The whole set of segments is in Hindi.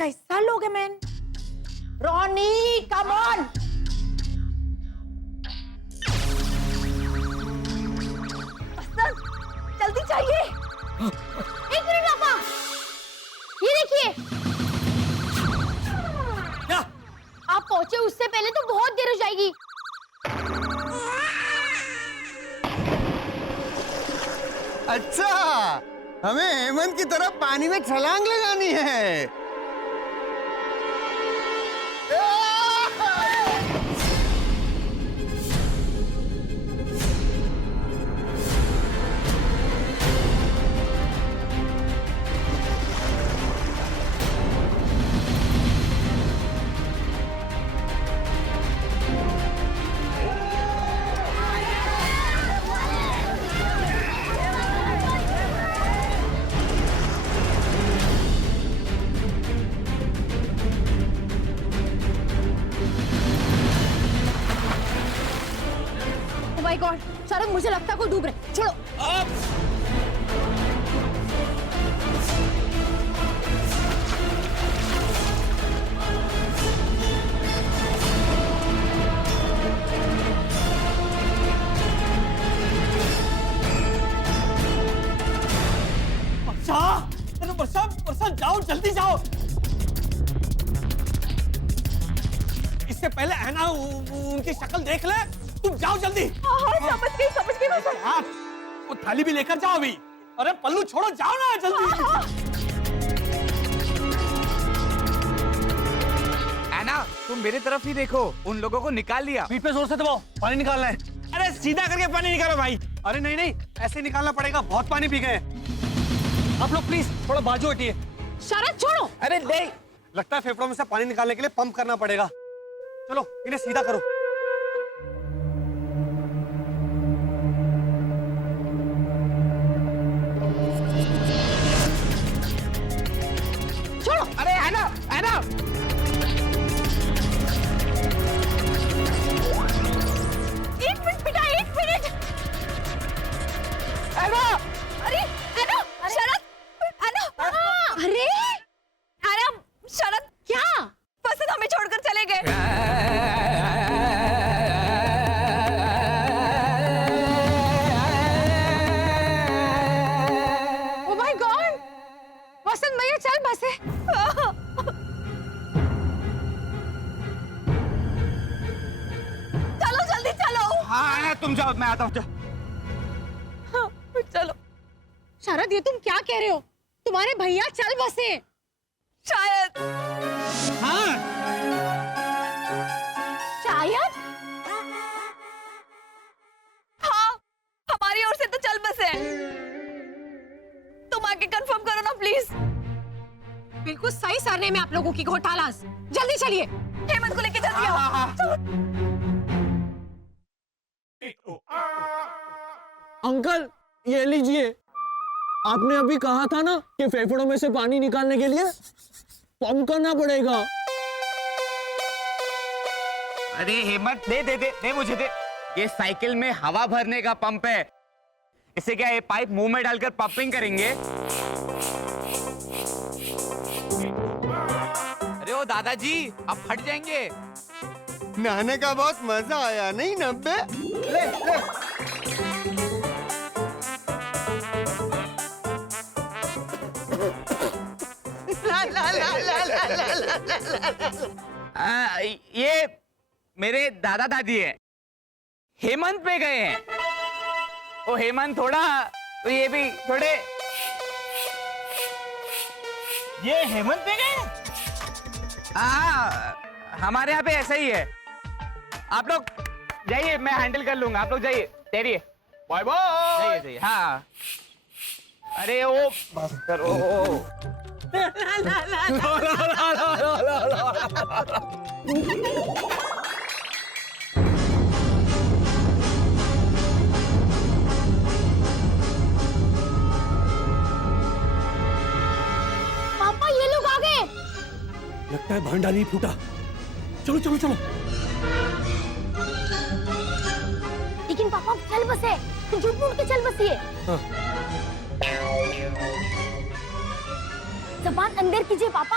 कैसा लोग है मैन? Ronnie come on. जल्दी चाहिए। एक मिनट पापा, ये देखिए। क्या? आप पहुंचे उससे पहले तो बहुत देर हो जाएगी। अच्छा, हमें हेमंत की तरह पानी में छलांग लगानी है। Oh my God, शरद मुझे लगता है कोई डूब रहा है। छोड़ो। वर्षा, वर्षा जाओ, जल्दी जाओ। इससे पहले ऐना उनकी शक्ल देख ले। तुम जाओ जल्दी। समझ गई यार, वो थाली भी लेकर जाओ अभी। अरे पल्लू छोड़ो, जाओ ना जल्दी। ऐना, तुम मेरी तरफ ही देखो, उन लोगों को निकाल लिया। पीठ पे जोर से दबाओ, पानी निकालना है। अरे सीधा करके पानी निकालो भाई। अरे नहीं नहीं, ऐसे निकालना पड़ेगा, बहुत पानी पी गए। आप लोग प्लीज थोड़ा बाजू हटिए। शरद छोड़ो। अरे नहीं, लगता है फेफड़ों में से पानी निकालने के लिए पंप करना पड़ेगा। चलो इन्हें सीधा करो। छोड़ो। अरे ऐना, ऐना, एक मिनट बेटा, एक मिनट। ऐना, अरे अरे शरद, अरे शरद, क्या पसंद हमें छोड़कर चले गए? Oh my God, वसंत भैया चल बसे। चलो जल्दी चलो। हाँ ऐना, तुम जाओ, मैं आता हूँ। चलो। शरद, ये तुम क्या कह रहे हो? तुम्हारे भैया चल बसे शायद। हाँ, शायद हाँ, हमारी ओर से तो चल बसे। तुम आके कंफर्म करो ना प्लीज। बिल्कुल सही सरने में आप लोगों की घोटालास। जल्दी चलिए, हेमंत को लेके जल्दी आओ। अंकल ये लीजिए, आपने अभी कहा था ना कि फेफड़ों में से पानी निकालने के लिए पंप करना पड़ेगा। अरे हेमंत, दे दे दे दे, मुझे दे। ये साइकिल में हवा भरने का पंप है। इसे क्या ये पाइप मुंह में डालकर पंपिंग करेंगे? अरे ओ दादाजी, अब फट जाएंगे। नहाने का बहुत मजा आया नहीं नब्बे? ले ले। ये मेरे दादा दादी है, हेमंत पे गए हैं। ओ हेमंत थोड़ा, तो ये भी थोड़े। ये हेमंत पे गए? हाँ, हमारे यहाँ पे ऐसा ही है। आप लोग जाइए, मैं हैंडल कर लूंगा। आप लोग जाइए, ठहरिए। Bye bye. जाइए जाइए। हाँ, अरे ओ बस करो। पापा ये लोग आ गए। लगता है भांडा नहीं फूटा। चलो चलो चलो। लेकिन पापा चल बसे, तो झूठ मूठ के चल बसिए। जबान अंदर कीजिए पापा।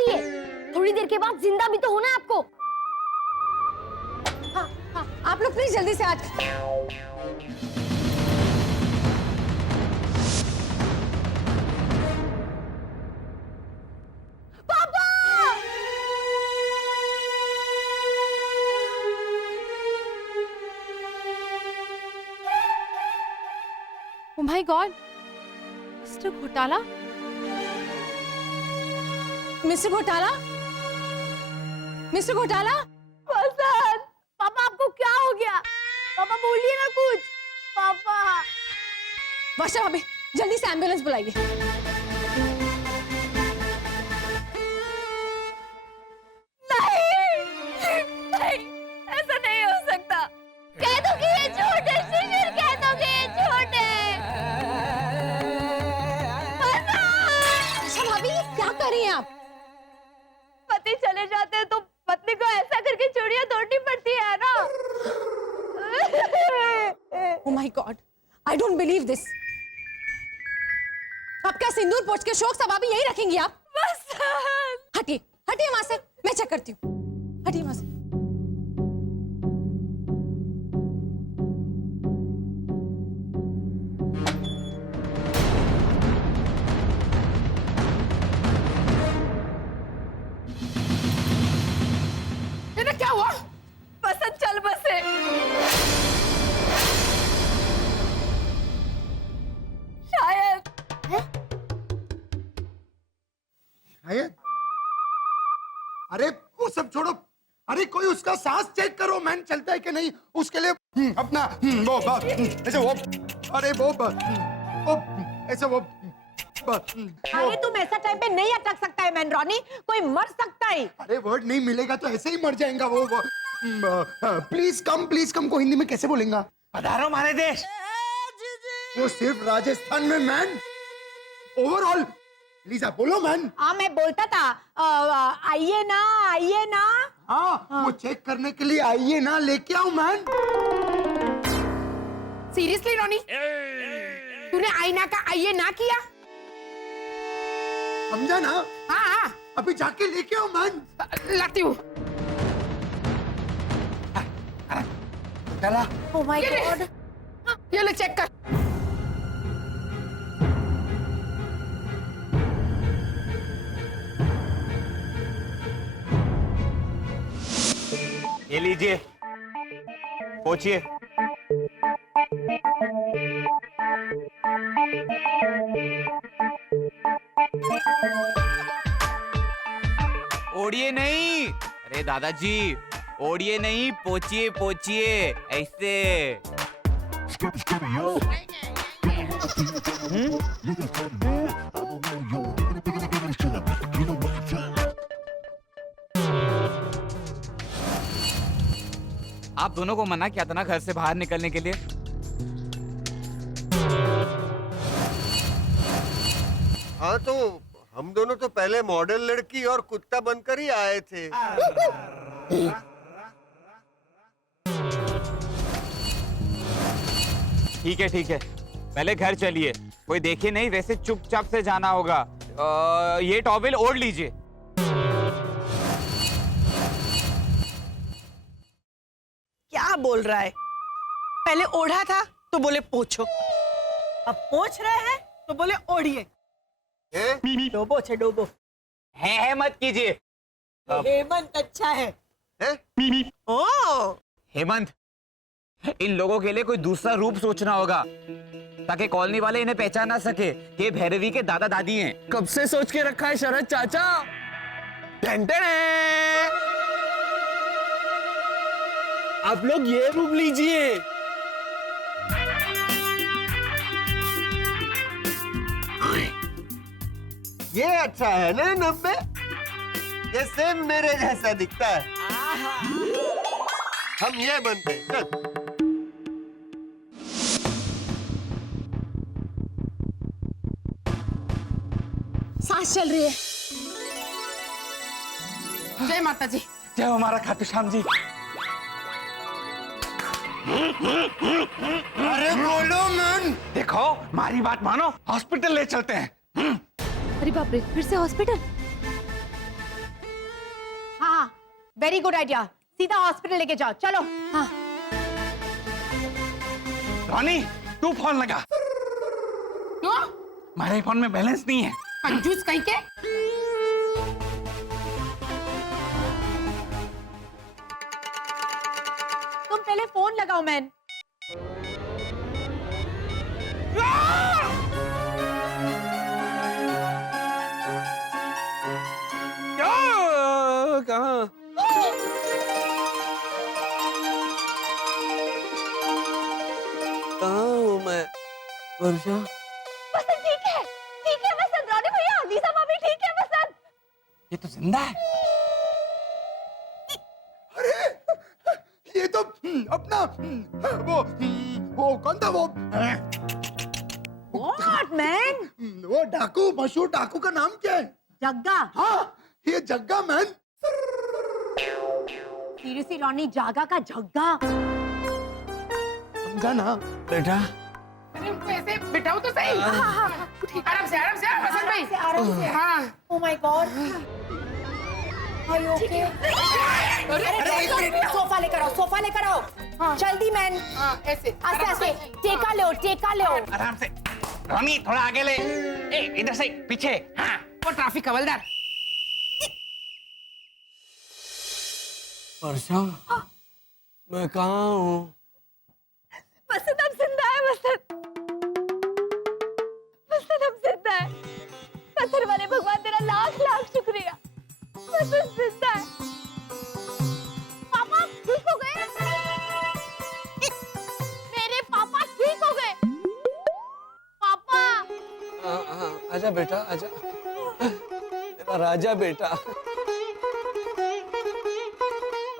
रही है? थोड़ी देर के बाद जिंदा भी तो होना है आपको। हाँ हाँ, आप लोग प्लीज जल्दी से आ Oh my God, Mr. घोटाला, मिस्टर घोटाला, मिस्टर घोटाला। वसंत, पापा आपको क्या हो गया? पापा बोलिए ना कुछ। पापा। वर्षा भाभी, जल्दी से एम्बुलेंस बुलाइए। नहीं, ऐसा नहीं हो सकता। कह दो कि ये झूठ है, शिशिर, कह दो कि ये झूठ है। वर्षा भाभी, ये क्या कर रही हैं आप? पति चले जाते हैं तो पत्नी को ऐसा करके चूड़ियां तोड़नी पड़ती है ना। Oh my God, I don't believe this. अब क्या सिंदूर पोंछ के शोक सभा भी यही रखेंगी आप? हटिए, हटिए वहां से, मैं चेक करती हूँ। हटिए वहां से। इन्हें क्या हुआ? वसंत चल बसे। शायद। शायद। अरे वो सब छोड़ो, अरे कोई उसका सांस चेक करो मैन, चलता है कि नहीं उसके लिए अपना ऐसे वो, अरे वो ऐसे वो। अरे तुम ऐसा टाइम पे नहीं अटक सकता है मैन रॉनी, कोई मर सकता है। अरे वर्ड नहीं मिलेगा तो ऐसे ही मर जाएगा वो। प्लीज कम को हिंदी में कैसे बोलेगा? पधारो हमारे देश। वो सिर्फ राजस्थान में मैन, ओवरऑल प्लीज आप बोलो मैन। हाँ मैं बोलता था, आइए ना, आइए ना। हाँ वो चेक करने के लिए आइए ना, लेके आओ मैन। सीरियसली रॉनी, तूने आईना का आइए ना किया? समझा ना? हाँ अभी जाके लेके आओ मैन। लाती हूँ। चला। Oh my God, ये ले चेक कर। ये लीजिए, पोछिए। ओढ़िए नहीं, अरे दादाजी, ओढ़िए नहीं, पोछिए पोछिए ऐसे। आप दोनों को मना किया था ना घर से बाहर निकलने के लिए। हाँ तो हम दोनों तो पहले मॉडल लड़की और कुत्ता बनकर ही आए थे। ठीक है, पहले घर चलिए, कोई देखे नहीं, वैसे चुपचाप से जाना होगा। ये टॉवेल ओढ़ लीजिए। क्या बोल रहा है? पहले ओढ़ा था तो बोले पोछो, अब पोछ रहे हैं तो बोले ओढ़िए। डोबो छे डोबो। है मत कीजिए। हेमंत अच्छा है। ओ हेमंत, इन लोगों के लिए कोई दूसरा रूप सोचना होगा ताकि कॉलोनी वाले इन्हें पहचान ना सके कि ये भैरवी के दादा दादी हैं। कब से सोच के रखा है शरद चाचा? आप लोग ये रूप लीजिए। ये अच्छा है ना 90? ये सेम मेरे जैसा दिखता है। हम ये बनते हैं। चल। सांस चल रही है। जय माता जी। जय हमारा खाटू श्याम जी। अरे बोलो मैन। देखो, हमारी बात मानो, हॉस्पिटल ले चलते हैं। अरे बाप रे, फिर से हॉस्पिटल? वेरी गुड आइडिया, सीधा हॉस्पिटल लेके जाओ, चलो। हाँ रानी तू फोन लगा। क्यों? हमारे फोन में बैलेंस नहीं है। कंजूस कहीं के। तुम पहले फोन लगाओ मैन। कहाँ? कहाँ हूँ मैं? वर्षा? वसंत ठीक है वसंत, रानी भैया, लीसा भाभी ठीक है वसंत। ये तो जिंदा है। ये तो अपना वो कौन था वो? What man? वो डाकू, मशहूर डाकू का नाम क्या है? जग्गा। हाँ, ये जग्गा मैन। सीरियसली रॉनी, जागा का जग्गा। समझा ना बेटा अरे उनको ऐसे बिठाओ तो सही। आराम से वसंत भाई, आराम से। हाँ। Oh my God. Are you okay? Sofa लेकर आओ। जल्दी मैन। ऐसे आस्ते टेका लो आराम से। रानी थोड़ा आगे ले। ए इधर से पीछे। हाँ। वो ट्रैफिक हवलदार। वर्षा, मैं कहाँ हूँ? वसंत अब जिंदा है वसंत अब जिंदा है। पत्थर वाले भगवान तेरा लाख शुक्रिया। वसंत जिंदा है। पापा ठीक हो गए? मेरे पापा ठीक हो गए। पापा हाँ, आजा बेटा, आजा। मेरा राजा बेटा।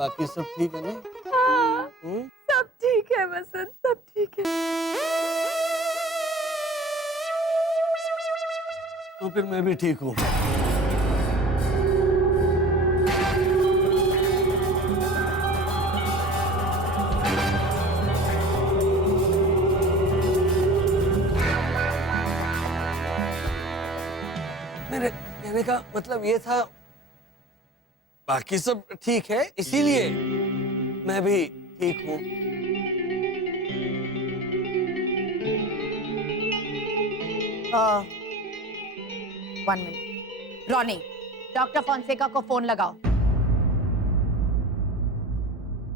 बाकी सब ठीक है ना? सब ठीक है वसंत, सब ठीक है। तो फिर मैं भी ठीक हूँ। मेरे कहने का मतलब ये था, बाकी सब ठीक है, इसीलिए मैं भी ठीक हूँ। One minute. Ronnie, doctor Fonseca को फोन लगाओ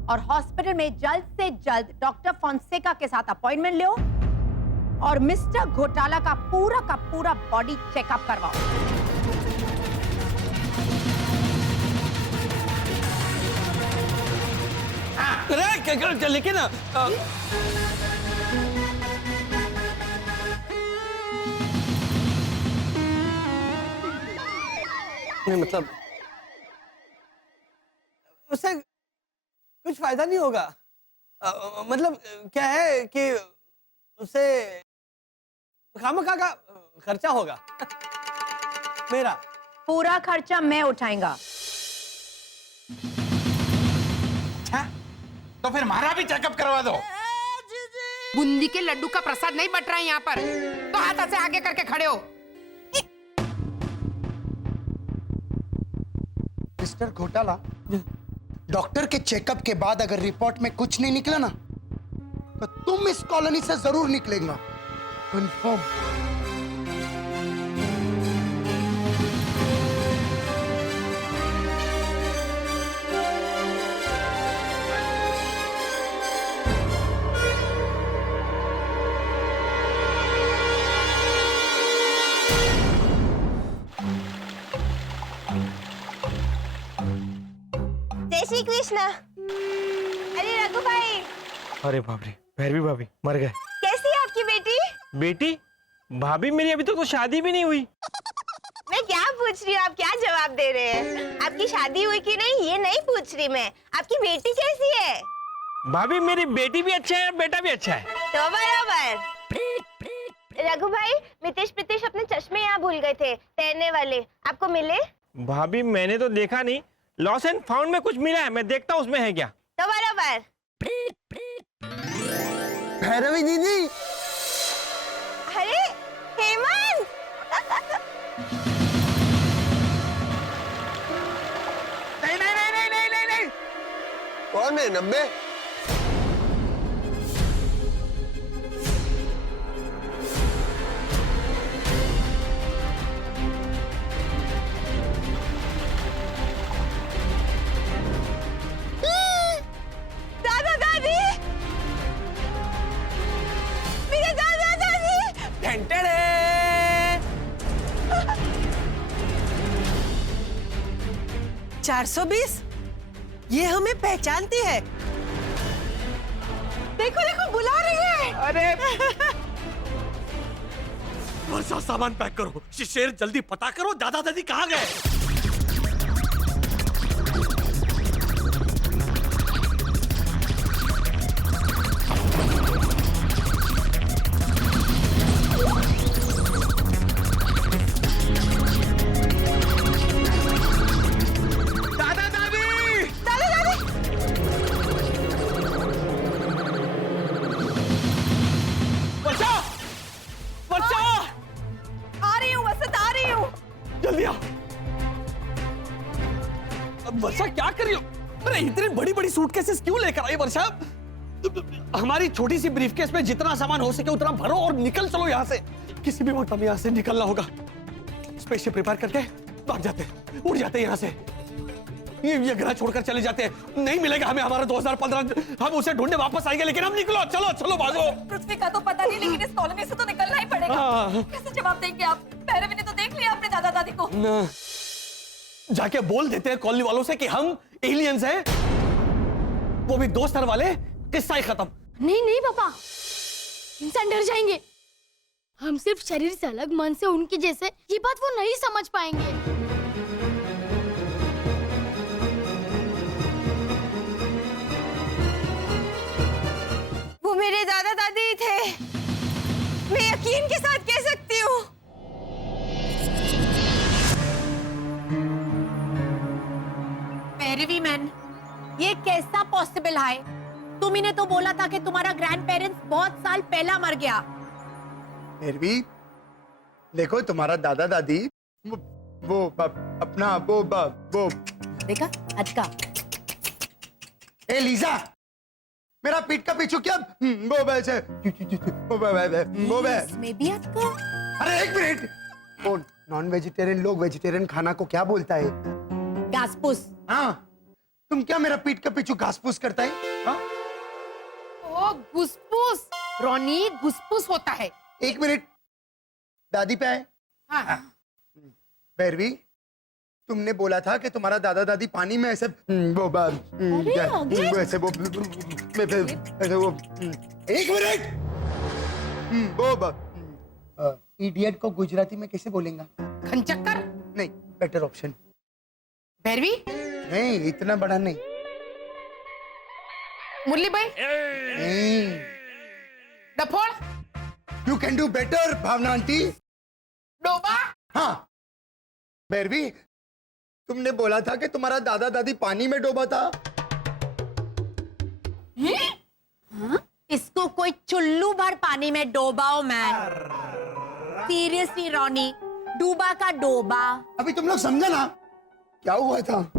और हॉस्पिटल में जल्द से जल्द डॉक्टर फोंसेका के साथ अपॉइंटमेंट लो और मिस्टर घोटाला का पूरा बॉडी चेकअप करवाओ। अरे लेकिन नहीं, मतलब उससे कुछ फायदा नहीं होगा। मतलब क्या है कि उससे खामखा का खर्चा होगा। मेरा पूरा खर्चा मैं उठाएगा। अच्छा, तो फिर हमारा भी चेकअप करवा दो। बूंदी के लड्डू का प्रसाद नहीं बट रहा है यहाँ पर, तो हाथ से आगे करके खड़े हो। मिस्टर घोटाला, डॉक्टर के चेकअप के बाद अगर रिपोर्ट में कुछ नहीं निकला ना, तो तुम इस कॉलोनी से जरूर निकलेगा, कंफर्म। जय श्री कृष्ण। अरे रघु भाई, अरे बाप रे, भैरवी भाभी मर गए। कैसी है आपकी बेटी? बेटी? भाभी मेरी अभी तक तो शादी भी नहीं हुई। मैं क्या पूछ रही हूँ, आप क्या जवाब दे रहे हैं? आपकी शादी हुई कि नहीं ये नहीं पूछ रही मैं, आपकी बेटी कैसी है? भाभी मेरी बेटी भी अच्छा है और बेटा भी अच्छा है। तो बराबर। रघु भाई, मितेश अपने चश्मे यहाँ भूल गए थे, तैरने वाले, आपको मिले? भाभी मैंने तो देखा नहीं, लॉस एंड फाउंड में कुछ मिला है, मैं देखता हूँ उसमें है क्या। तो बराबर। भैरवी दीदी। अरे हेमंत। नहीं नहीं नहीं नहीं नहीं नहीं नहीं है 90? दादा दादी, मेरे दादा दादी। 420? ये हमें पहचानती है। देखो देखो, बुला रही है। अरे वर्षा, सामान पैक करो। शेर, जल्दी पता करो दादा दादी कहाँ गए। दादा दादी, दादा दादी, वर्षा, वर्षा, आ रही हूँ वसंत, आ रही हूँ। जल्दी आओ। अब वर्षा क्या कर रही हो? अरे इतनी बड़ी बड़ी सूटकेसेस क्यों लेकर आई वर्षा? हमारी छोटी सी ब्रीफकेस में जितना सामान हो सके उतना भरो और निकल चलो यहाँ से। किसी भी वक्त हमें यहाँ से निकलना होगा। स्पेसशिप प्रिपेयर करके भाग जाते हैं, उड़ जाते हैं यहाँ से। ये ग्रह छोड़कर चले जाते हैं। नहीं मिलेगा हमें हमारा 2015, हम उसे ढूंढने वापस आएंगे। लेकिन हम निकलो, चलो चलो भागो। पृथ्वी का तो पता नहीं, लेकिन इस कॉलोनी से तो निकलना ही पड़ेगा। हाँ। कैसे जवाब देंगे आप? भैरवी ने तो देख लिया अपने दादा दादी को। ना, जाके बोल देते हैं कॉलोनी वालों से कि हम एलियंस हैं, वो भी 2 स्तर वाले। किस्सा ही खत्म। नहीं नहीं पापा, इंसान डर जाएंगे। हम सिर्फ शरीर से अलग, मन से उनके जैसे, ये बात वो नहीं समझ पाएंगे। वो मेरे दादा दादी थे, मैं यकीन के साथ कह सकती हूँ। भैरवी मैन, ये कैसा पॉसिबल है? तुम इन्हें तो बोला था कि तुम्हारा ग्रैंड पेरेंट्स बहुत साल पहला मर गया। फिर भी देखो, तुम्हारा दादा दादी वो अपना वो देखा अटका। ए लीजा, मेरा पीठ का पीछू क्या वो वैसे वो इसमें भी अटका। अरे एक मिनट, वो नॉन वेजिटेरियन लोग वेजिटेरियन खाना को क्या बोलता है? घासपूस। हाँ, तुम क्या मेरा पीठ का पीछू घासपूस करता है? हाँ? ओ घुसपूस, रोनी घुसपूस होता है। एक मिनट, दादी पे आए। हाँ। भैरवी, तुमने बोला था कि तुम्हारा दादा दादी पानी में ऐसे वो ऐसे वो एक मिनट, वो इडियट को गुजराती में कैसे बोलेंगे? खंचक्कर? नहीं, बेटर ऑप्शन। भैरवी? नहीं, इतना बड़ा नहीं। मुरली भाई? नहीं, डफोड़? You can do better Bhavna aunty. डोबा? हाँ भैरवी, तुमने बोला था कि तुम्हारा दादा दादी पानी में डूबा था। हाँ? इसको कोई चुल्लू भर पानी में डोबाओ मैन। सीरियसली रोनी, डूबा का डोबा। अभी तुम लोग समझा ना क्या हुआ था?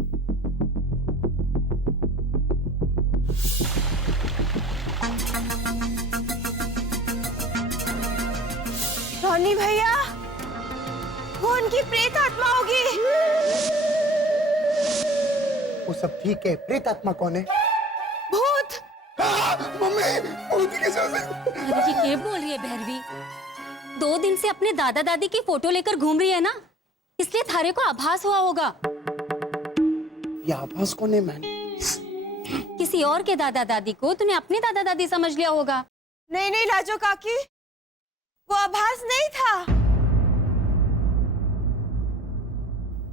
रोनी भैया, वो उनकी प्रेत आत्मा होगी। वो सब ठीक है, प्रेत आत्मा कौन है? भूत। मम्मी, भूत कैसे हो सकती? ये क्या बोल रही है भैरवी? 2 दिन से अपने दादा दादी की फोटो लेकर घूम रही है ना, इसलिए थारे को आभास हुआ होगा। ये आभास कौन है मैन? किसी और के दादा दादी को तूने अपने दादा दादी समझ लिया होगा। नहीं नहीं लाजो काकी, वो आभास नहीं था।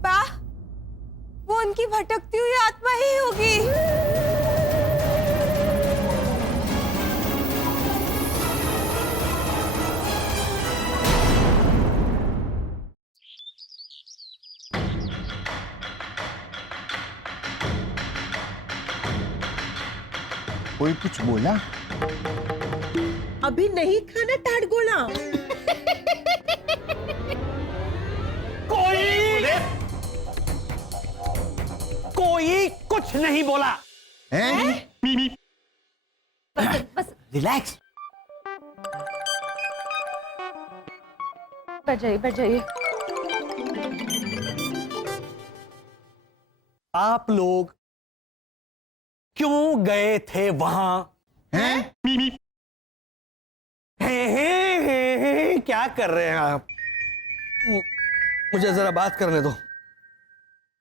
बा, वो उनकी भटकती हुई आत्मा ही होगी। कोई कुछ बोला? अभी नहीं खाना टाटगोला। कोई कुछ नहीं बोला। हैं? बस रिलैक्स। बैठ जाइए बैठ जाइए। आप लोग क्यों गए थे वहां? हैं? क्या कर रहे हैं आप? मुझे जरा बात करने दो।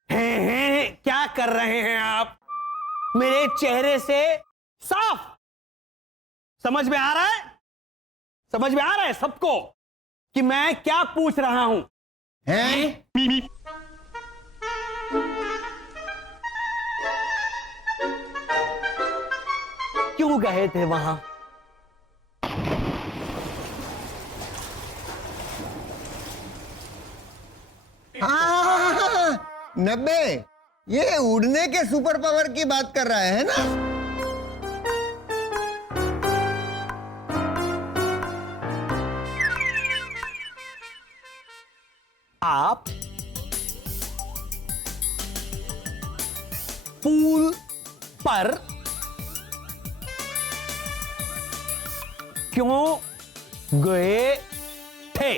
क्या कर रहे हैं आप? मेरे चेहरे से साफ समझ में आ रहा है? समझ में आ रहा है सबको कि मैं क्या पूछ रहा हूं? हैं? क्यों गए थे वहां? हाँ, 90 ये उड़ने के सुपर पावर की बात कर रहा है ना? आप पूल पर क्यों गए थे?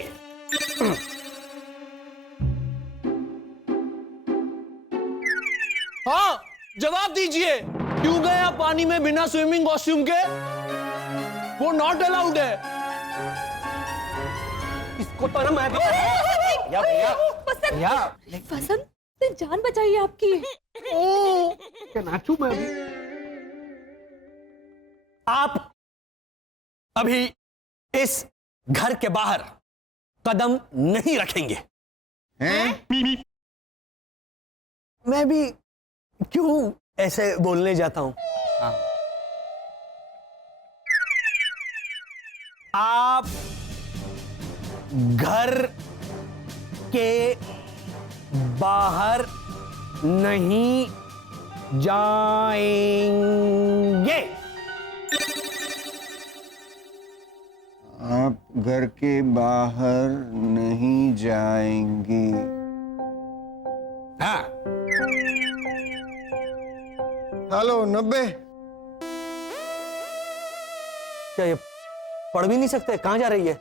हाँ, जवाब दीजिए। क्यों गए आप पानी में बिना स्विमिंग कॉस्ट्यूम के? वो नॉट अलाउड है। इसको तो ना मैं भी या भैया भैया वसंत से जान बचाइए आपकी। क्या नाचू मैं अभी? आप अभी इस घर के बाहर कदम नहीं रखेंगे। हैं? मैं भी क्यों ऐसे बोलने जाता हूं? आप घर के बाहर नहीं जाएंगे। आप घर के बाहर नहीं जाएंगे। हाँ, हेलो 90 क्या ये पढ़ भी नहीं सकते? कहां जा रही है?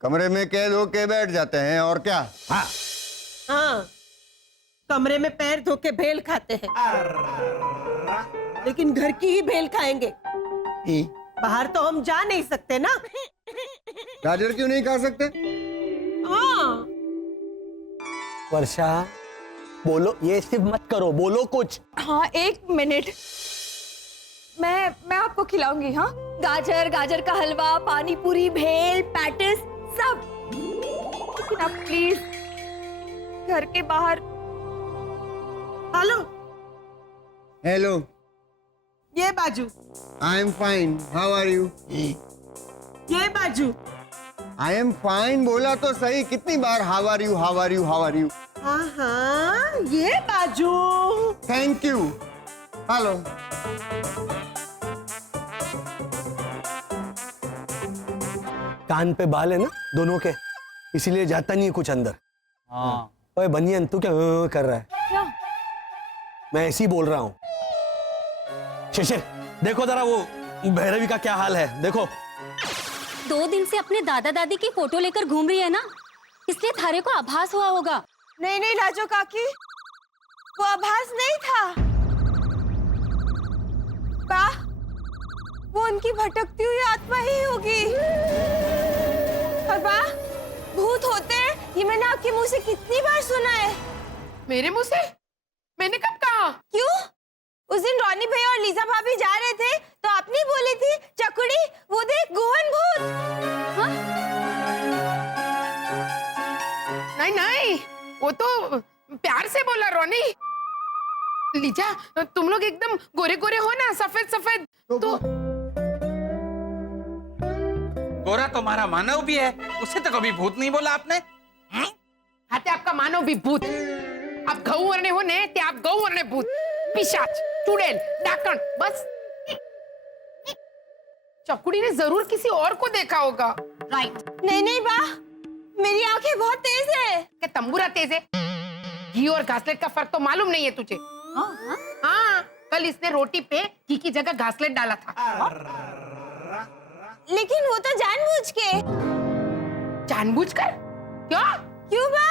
कमरे में कैद होके बैठ जाते हैं और क्या? हाँ, हाँ, कमरे में पैर धो के भेल खाते हैं, लेकिन घर की ही भेल खाएंगे। बाहर तो हम जा नहीं सकते ना। गाजर क्यों नहीं खा सकते? हाँ, वर्षा बोलो, ये सिर्फ मत करो, बोलो कुछ। हाँ 1 मिनट, मैं आपको खिलाऊंगी। हाँ, गाजर का हलवा, पानी पूरी, भेल, पैटिस सब। लेकिन आप प्लीज घर के बाहर। हेलो, हेलो, ये बाजू, I am fine, how are you? ये बाजू। आई एम फाइन बोला तो सही, कितनी बार how are you, how are you, how are you? हाँ हाँ, ये बाजू। Thank you. हेलो, कान पे बाल है ना दोनों के, इसीलिए जाता नहीं है कुछ अंदर। हाँ। ओए बनियन, तू क्या कर रहा है? क्या? मैं ऐसे ही बोल रहा हूँ। शिशिर, देखो जरा वो भैरवी का क्या हाल है, देखो। 2 दिन से अपने दादा दादी की फोटो लेकर घूम रही है ना, इसलिए थारे को आभास हुआ होगा। नहीं लाजो काकी, वो आभास नहीं था। वो उनकी भटकती हुई आत्मा ही होगी। और भूत होते हैं, ये मैंने आपके मुंह से कितनी बार सुना है। मेरे मुंह से? मैंने कब कहा? क्यों? उस दिन रॉनी भैया और लीजा भाभी जा रहे थे तो आपने बोली थी, चकुड़ी वो देख गोहन भूत। हाँ? नहीं, वो तो प्यार से बोला रॉनी। लीजा, तुम लोग एकदम गोरे गोरे हो ना, सफेद सफेद। तो गोरा तुम्हारा मानव भी है, उसे तो कभी भूत नहीं बोला आपने। हाथे आपका मानव भी भूत। आप गऊ वरने हो ने, ते आप गऊ वरने भूत, पिशाच, चुड़ैल, डाकण, बस। चकुड़ी ने जरूर किसी और को देखा होगा। राइट। नहीं बा, मेरी आंखें बहुत तेज है। क्या तंबूरा तेज है? घी और घासलेट का फर्क तो मालूम नहीं है तुझे? हाँ, कल कल इसने रोटी पे घी की जगह घासलेट डाला था। लेकिन वो तो जानबूझ के। जानबूझकर? क्यों? क्यों बा?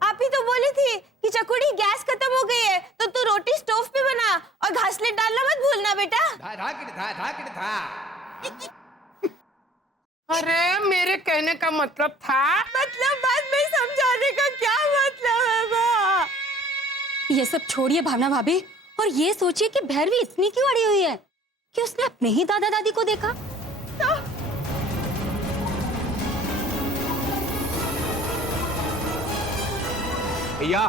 आप ही तो बोली थी कि चकुड़ी गैस खत्म हो गई है तो तू रोटी स्टोव पे बना और घासलेट डालना मत भूलना बेटा। अरे मेरे कहने का मतलब था। मतलब बात में समझाने का क्या मतलब है बा? ये सब छोड़िए भावना भाभी, और ये सोचिए कि भैरवी इतनी क्यों अड़ी हुई है कि उसने अपने ही दादा दादी को देखा। भैया,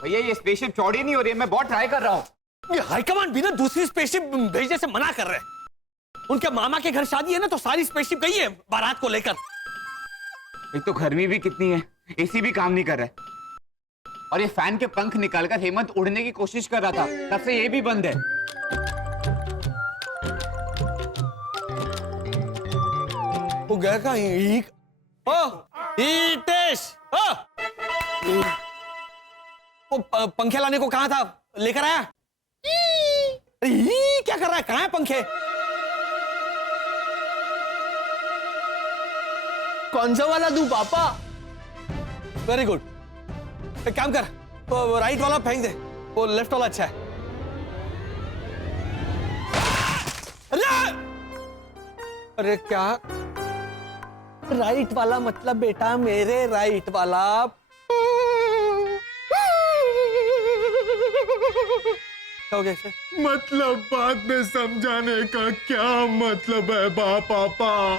भैया ये स्पेसशिप चौड़ी नहीं हो रही है, मैं बहुत ट्राई कर रहा हूँ। ये हाईकमांड भी ना दूसरी स्पेसशिप भेजने से मना कर रहे हैं। उनके मामा के घर शादी है ना, तो सारी स्पेसशिप गई है बारात को लेकर। एक तो गर्मी भी कितनी है, एसी भी काम नहीं कर रहा है, और ये फैन के पंख निकालकर हेमंत उड़ने की कोशिश कर रहा था, तब से ये भी बंद है। वो गया कहीं? वो पंखे लाने को कहा था, लेकर आया? क्या कर रहा है? कहाँ है पंखे? कौन सा वाला दूं पापा? Very good. एक काम कर, वो राइट वाला फेंक दे, वो लेफ्ट वाला अच्छा है। अरे क्या राइट वाला मतलब बेटा? मेरे राइट वाला। क्या हो गया इसे? मतलब बाद में समझाने का क्या मतलब है पापा?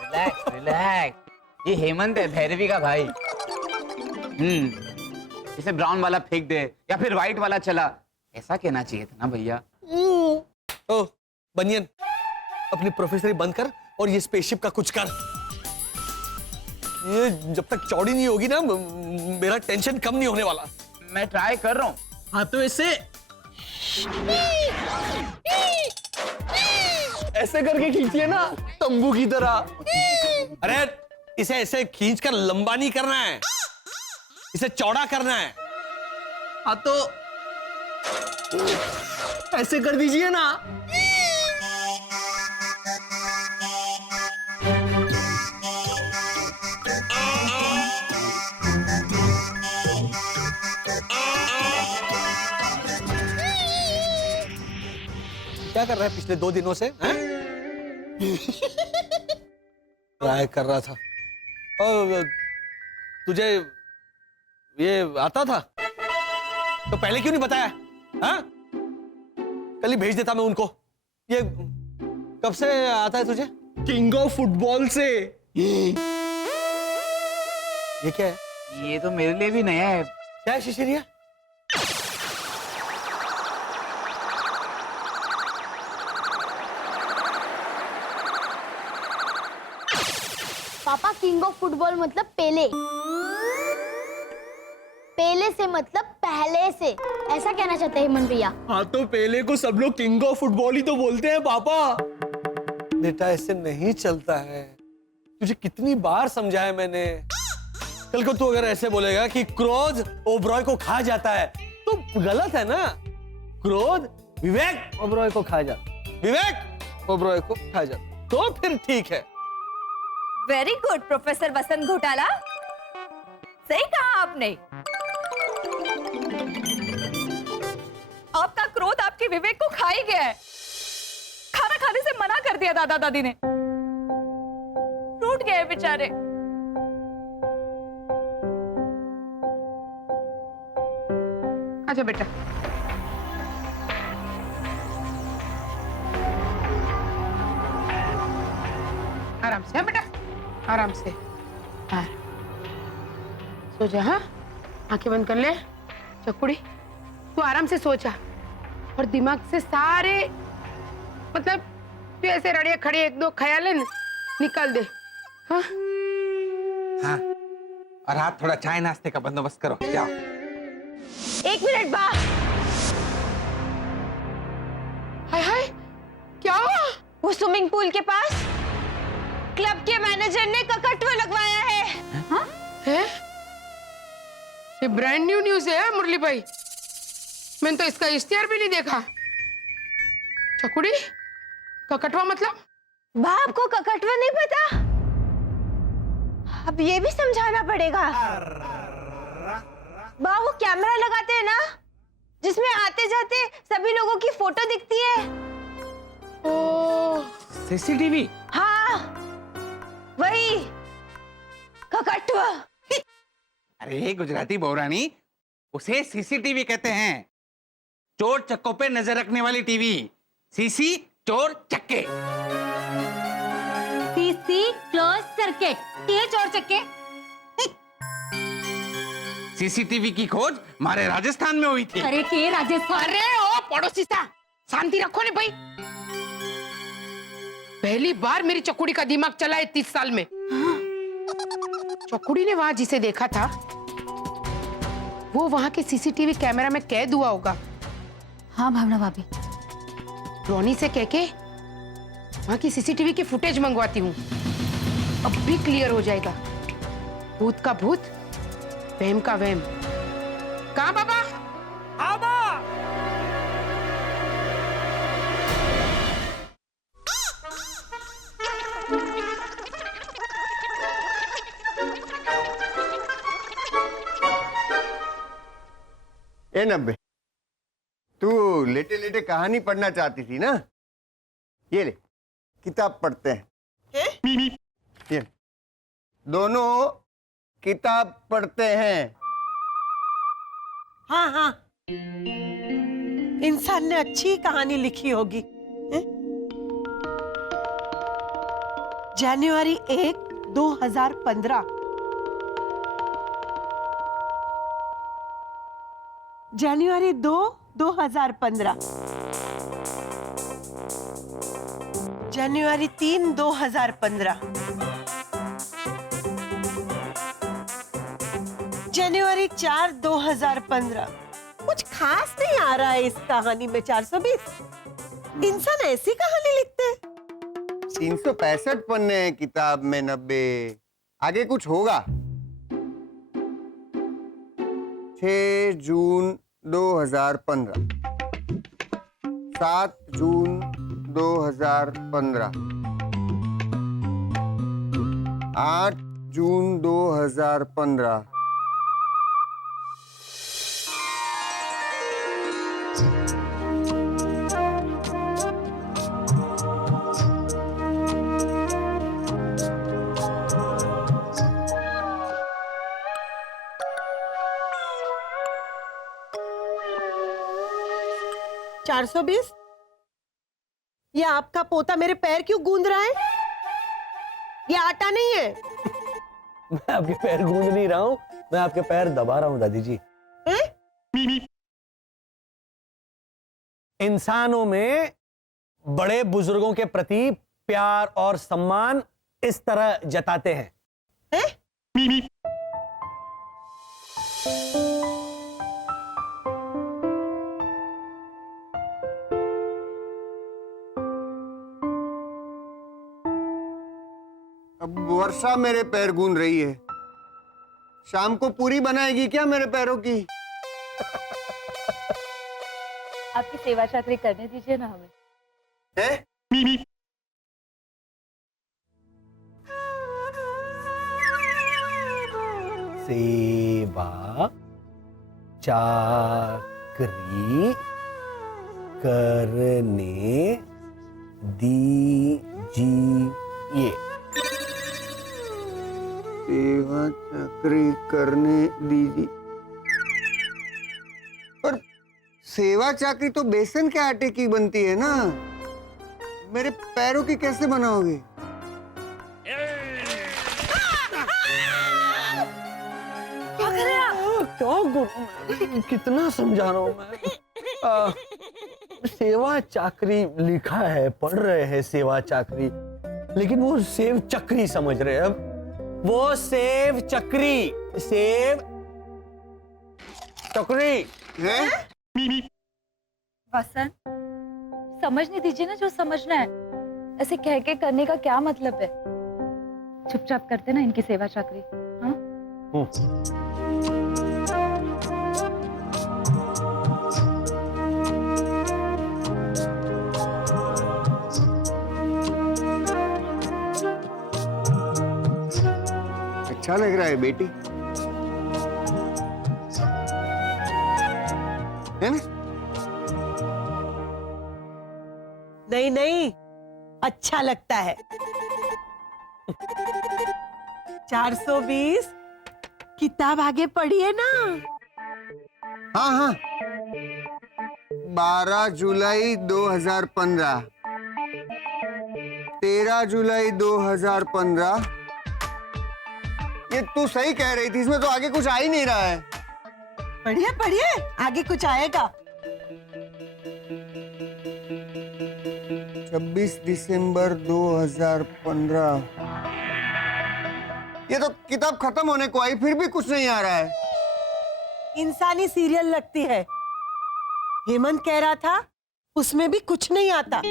रिलैक्स रिलैक्स, ये हेमंत है, भैरवी का भाई। इसे ब्राउन वाला फेंक दे या फिर व्हाइट वाला चला, ऐसा कहना चाहिए था ना भैया। ओ बनियन, अपनी प्रोफेसरी बंद कर और ये स्पेसशिप का कुछ कर। ये जब तक चौड़ी नहीं होगी ना, मेरा टेंशन कम नहीं होने वाला। मैं ट्राई कर रहा हूँ। हाँ तो ऐसे ऐसे करके खींचिए ना, तंबू की तरह। अरे इसे ऐसे खींचकर लंबा नहीं करना है, इसे चौड़ा करना है। हाँ तो ऐसे कर दीजिए ना। क्या कर रहा है पिछले 2 दिनों से? ट्राई कर रहा था। और तुझे ये आता था तो पहले क्यों नहीं बताया? हाँ? कल ही भेज देता मैं उनको। ये कब से आता है तुझे? किंग ऑफ फुटबॉल से। ये क्या है? ये तो मेरे लिए भी नया है। क्या है शिशिरिया? पापा किंग ऑफ फुटबॉल मतलब पेले। पेले से मतलब पहले से, ऐसा कहना चाहते हैं हेमंत भैया। हाँ तो पहले को सब लोग किंग ऑफ फुटबॉल ही तो बोलते हैं पापा। बेटा ऐसे नहीं चलता है, तुझे कितनी बार समझाया मैंने। कल को तू अगर ऐसे बोलेगा कि क्रोध ओबरॉय को खा जाता है तो गलत है ना। क्रोध विवेक ओबरॉय को खा जाता, विवेक ओबरॉय को खा जाता, तो फिर ठीक है। वेरी गुड प्रोफेसर वसंत घोटाला, सही कहा आपने। आपका क्रोध आपके विवेक को खा ही गया है। खाना खाने से मना कर दिया दादा दादी ने, टूट गए बेचारे। अच्छा बेटा, आराम से। हाँ बेटा, आराम से। हाँ, सो जा। हाँ, आंखें बंद कर ले। चकुड़ी, तू आराम से सो जा और दिमाग से सारे मतलब तू ऐसे रड़े खड़े 1-2 ख्याल है निकाल दे। हाँ? हाँ, और आप थोड़ा चाय नाश्ते का बंदोबस्त करो। जाओ। 1 मिनट बा। हाय हाय, क्या हुआ? वो स्विमिंग पूल के पास क्लब के मैनेजर ने ककटवा लगवाया है। है? ये ब्रांड न्यू न्यूज है मुरली भाई, मैंने तो इसका इश्तिहार भी नहीं देखा। चकुड़ी ककटवा मतलब? बाप को ककटवा नहीं पता? अब ये भी समझाना पड़ेगा। बा वो कैमरा लगाते हैं ना, जिसमें आते जाते सभी लोगों की फोटो दिखती है। ओ सीसीटीवी? हाँ वही ककटवा। अरे गुजराती बहुरानी, उसे सीसीटीवी कहते हैं। चोर चक्कों पे नजर रखने वाली टीवी। सीसी चोर चक्के। सीसी क्लोज सर्किट, ये चोर चक्के। सीसीटीवी की खोज हमारे राजस्थान में हुई थी। अरे के राजस्थान? अरे ओ पड़ोसी सा, शांति रखो ने भाई। पहली बार मेरी चकुड़ी का दिमाग चला है 30 साल में। चकुड़ी ने वहां जिसे देखा था वो वहां के सीसीटीवी कैमरा में कैद हुआ होगा। हाँ भावना भाभी, रोनी से कह के वहां की सीसीटीवी की फुटेज मंगवाती हूँ, अब भी क्लियर हो जाएगा। भूत का भूत, वहम का वहम। कहाँ बाबा? ए नब्बे, तू लेटे लेटे कहानी पढ़ना चाहती थी ना? ये ले किताब पढ़ते हैं। ये दोनों किताब पढ़ते हैं। हाँ हाँ, इंसान ने अच्छी कहानी लिखी होगी। जनवरी 1, 2015। जनवरी 2, 2015। जनवरी 3, 2015। जनवरी 4, 2015। कुछ खास नहीं आ रहा है इस कहानी में। 420 इंसान ऐसी कहानी लिखते हैं? 365 पन्ने हैं किताब में नब्बे, आगे कुछ होगा। 6 जून 2015, 7 जून 2015, 8 जून 2015। ये आपका पोता मेरे पैर क्यों गूंद रहा है? ये आटा नहीं है। मैं आपके पैर गूंद नहीं रहा हूँ, मैं आपके पैर दबा रहा हूँ दादी जी। इंसानों में बड़े बुजुर्गों के प्रति प्यार और सम्मान इस तरह जताते हैं। अब वर्षा मेरे पैर गूंद रही है, शाम को पूरी बनाएगी क्या मेरे पैरों की? आपकी सेवा चाकरी करने दीजिए ना हमें। है? सेवा चाकरी करने दीजिए। सेवा चाकरी करने दीजिए। पर सेवा चाकरी तो बेसन के आटे की बनती है ना, मेरे पैरों की कैसे बनाओगे? क्या गुरु, कितना समझा रहा हूं मैं। सेवा चाकरी लिखा है, पढ़ रहे हैं सेवा चाकरी, लेकिन वो सेव चक्री समझ रहे हैं। अब वो सेव चक्री, सेव चक्री है? वसन, समझने दीजिए ना जो समझना है। ऐसे कह के करने का क्या मतलब है? चुपचाप करते ना इनकी सेवा चाकरी। हाँ? अच्छा लग रहा है बेटी, है ना? नहीं नहीं, अच्छा लगता है। 420 किताब आगे पढ़िए ना। हाँ हाँ, 12 जुलाई 2015, 13 जुलाई 2015। ये तू सही कह रही थी, इसमें तो आगे कुछ आ ही नहीं रहा है। पढ़िए पढ़िए, आगे कुछ आएगा। 26 दिसंबर 2015। ये तो किताब खत्म होने को आई, फिर भी कुछ नहीं आ रहा है। इंसानी सीरियल लगती है। हेमंत कह रहा था उसमें भी कुछ नहीं आता।